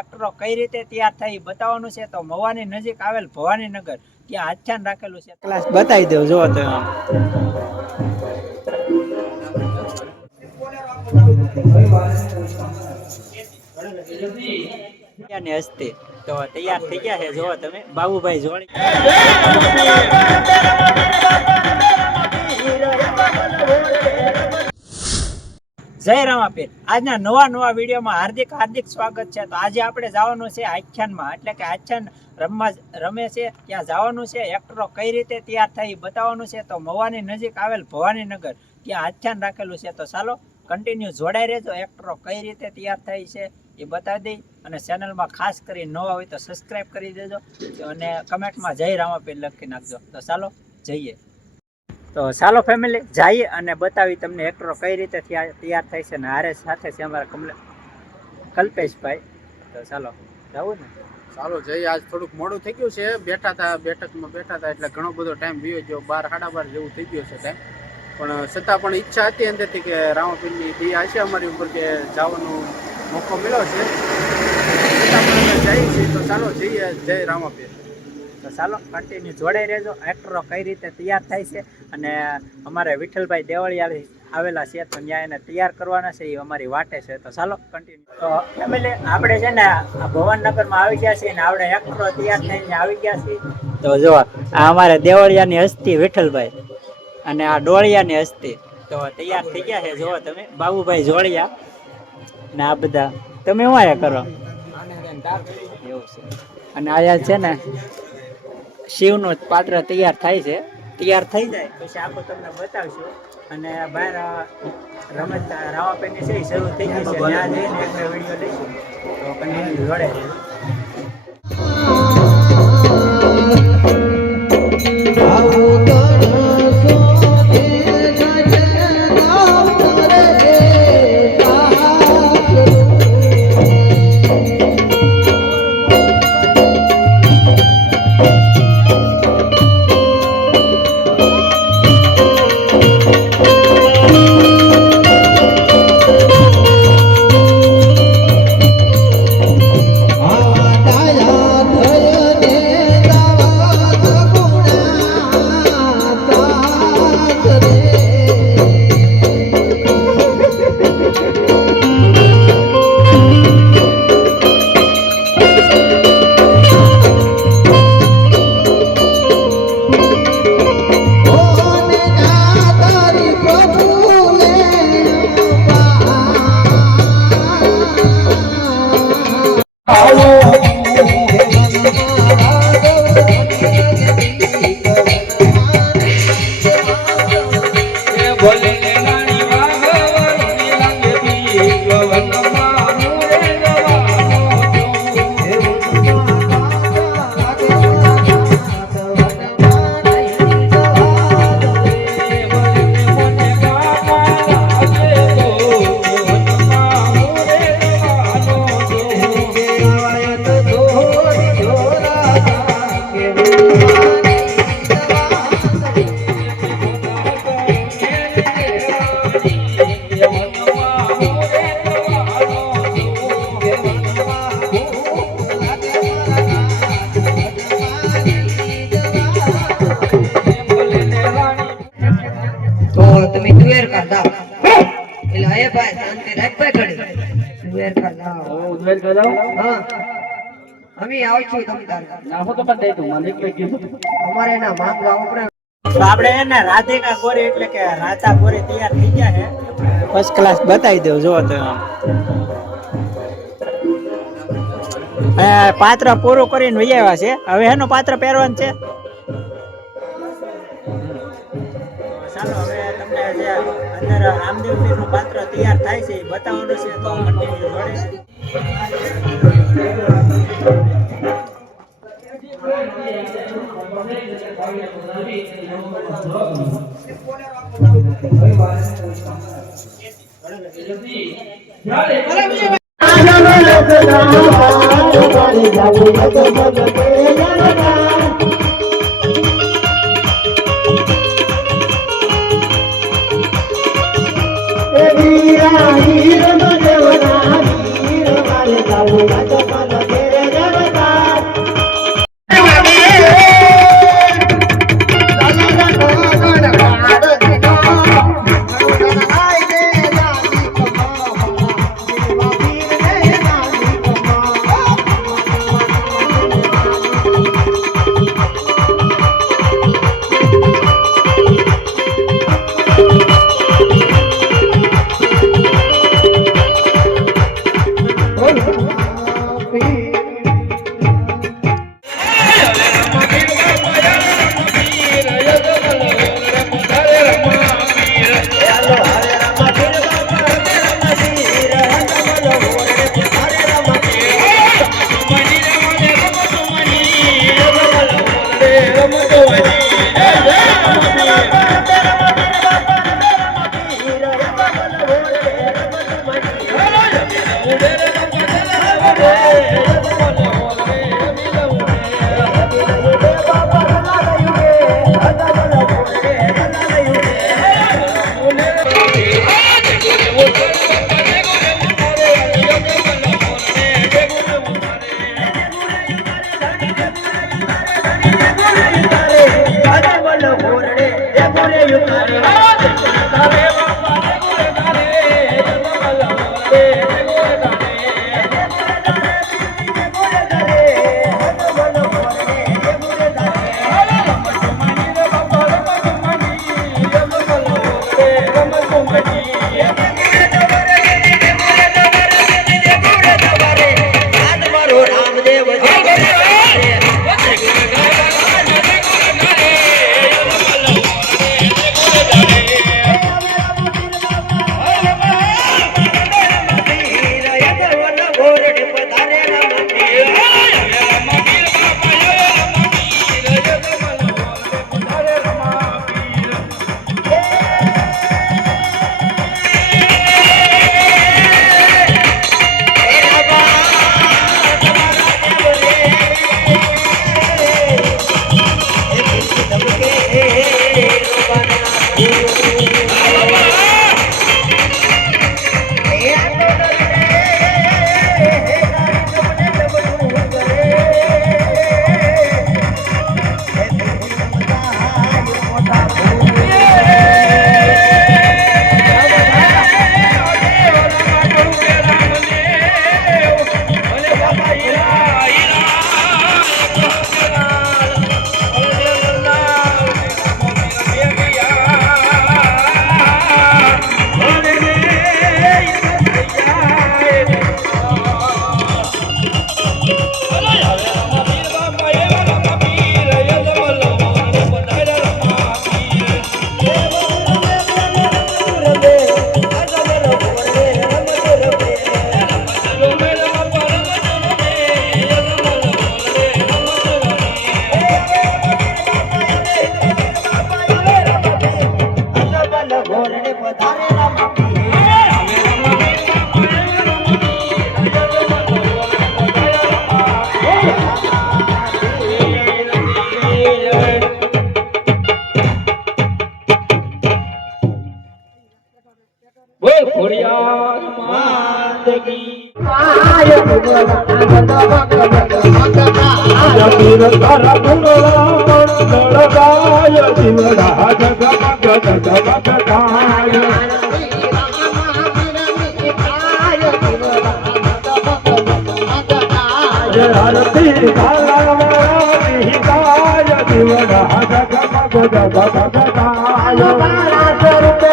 એક્ટરો કઈ રીતે તૈયાર થઈ બતાવવાનું છે. તો મવાની નજીક આવેલ ભવાનીનગર ત્યાં આખ્યાન રાખેલું છે. ક્લાસ બતાવી દઉં જો તો હસ્તી તો તૈયાર થઈ ગયા છે. જો તમે બાબુભાઈ જોડી જય રામાપીર. આજના નવા વિડીયોમાં હાર્દિક સ્વાગત છે. તો આજે આપણે જવાનું છે આખ્યાનમાં, એટલે કે આખ્યાન રમે છે ત્યાં જવાનું છે. એક્ટરો કઈ રીતે તૈયાર થઈ બતાવવાનું છે. તો મવાની નજીક આવેલ ભવાનીનગર ત્યાં આખ્યાન રાખેલું છે. તો ચાલો કન્ટિન્યુ જોડાઈ રહેજો. એક્ટરો કઈ રીતે તૈયાર થઈ છે એ બતાવી દઈ, અને ચેનલમાં ખાસ કરી નવા હોય તો સબસ્ક્રાઈબ કરી દેજો, અને કમેન્ટમાં જય રામાપીર લખી નાખજો. તો ચાલો જઈએ. તો ચાલો ફેમિલી જઈએ અને બતાવી તમને એક્ટરો કઈ રીતે તૈયાર થાય છે. ને હારે સાથે છે અમારા કલ્પેશભાઈ. તો ચાલો જવું ને. ચાલો જઈએ. આજ થોડુંક મોડું થઈ ગયું છે. બેઠકમાં બેઠા હતા એટલે ઘણો બધો ટાઈમ વિયો ગયો. 12-12:30 જેવું થઈ ગયો છે ટાઈમ. પણ છતાં પણ ઈચ્છા હતી અંદરથી કે રામાપીરની દયા હશે અમારી ઉપર કે જવાનો મોકો મળ્યો છે. છતાં પણ અમે જઈએ છીએ. તો ચાલો જઈએ. જય રામાપીર. તો ચાલો કન્ટિન્યુ જોડાઈ રહેજો. એક્ટરો કઈ રીતે તૈયાર થાય છે, અને અમારે વિઠ્ઠલભાઈ દેવળિયા આવેલા છે તો ત્યાં એને તૈયાર કરવાના છે, એ અમારી વાટે છે. તો ચાલો કન્ટિન્યુ. તો ફેમિલી આપણે છે ને આ ભવનનગરમાં આવી ગયા છીએ, ને આપણે એક્ટરો તૈયાર થઈને આવી ગયા છીએ. તો જો આ અમારે દેવળિયાની હસ્તી વિઠ્ઠલભાઈ અને આ ડોળિયાની હસ્તી તો તૈયાર થઈ ગયા છે. જો તમે બાબુભાઈ જોડિયા ને આ બધા તમે શું આયા કરો એવું છે. અને આયા છે ને શિવનું પાત્ર તૈયાર થાય છે. તૈયાર થઈ જાય પછી આપણે તમને બતાવશું. અને બહાર રમત રામાપીરની છે શરૂ થઈ ગઈ છે. ત્યાં જઈને એક વિડીયો લઈશું. તો કન્ટિન્યુ જોડે આપણે રાધિકા ગોરી એટલે કે રાધા ગોરી તૈયાર થઈ ગયા છે. ફર્સ્ટ ક્લાસ બતાવી દઉં જો તો પાત્ર પૂરું કરીને વહી આવ્યા છે. હવે એનું પાત્ર પહેરવાનું છે. ચાલો હવે તમને જે અંદર રામદેવપીરનું પાત્ર તૈયાર થાય છે એ બતાવવાનું છે. તો કન્ટિન્યુ જોડે वीरा वीर देवना वीर वाले जाऊ પીર તારા ગુણડા મંગળ ગાય જીવડા જગમગ જગમગ થાય આરતી ગાલાવાળી ગાય જીવડા જગમગ જગમગ થાય બાળ સ્વરૂપે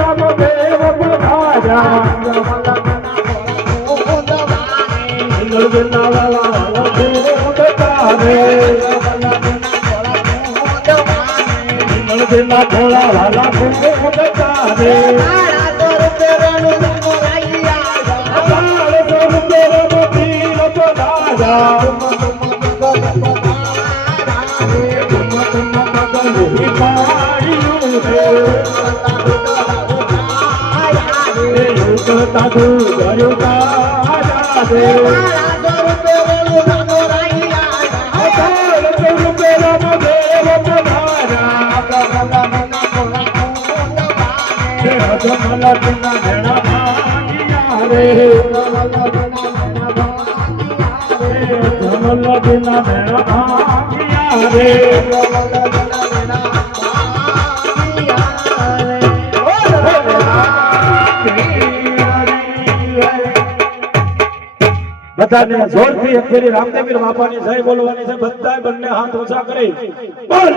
રામદેવ પધાર્યા દિના થોડા લાલા ફૂલ તારે તાદુ ગયો તારા દે જમલા દિના ભેણા ભાંગિયા રે જમલા દિના ભેણા ભાંગિયા રે બધાને જોરથી એક ફેરી રામદેવીર બાપાની જય બોલવાની છે બધાય બંને હાથ ઊંચા કરી બોલ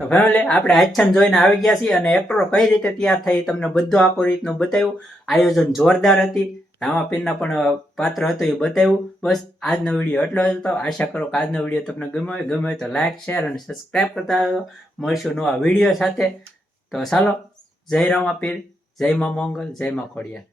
તો ફેમિલી આપણે આચ્છાન જોઈને આવી ગયા છીએ અને એક્ટરો કઈ રીતે તૈયાર થઈ તમને બધું આખું રીતનું બતાવ્યું. આયોજન જોરદાર હતી. રામાપીરના પણ પાત્ર હતું એ બતાવ્યું. બસ આજનો વિડીયો એટલો જ હતો. આશા કરો કે આજનો વિડીયો તમને ગમે તો લાઈક શેર અને સબસ્ક્રાઈબ કરતા રહો. મળશું નવા વિડીયો સાથે. તો ચાલો, જય રામાપીર, જય મા મોંગલ, જય મા ખોડિયાર.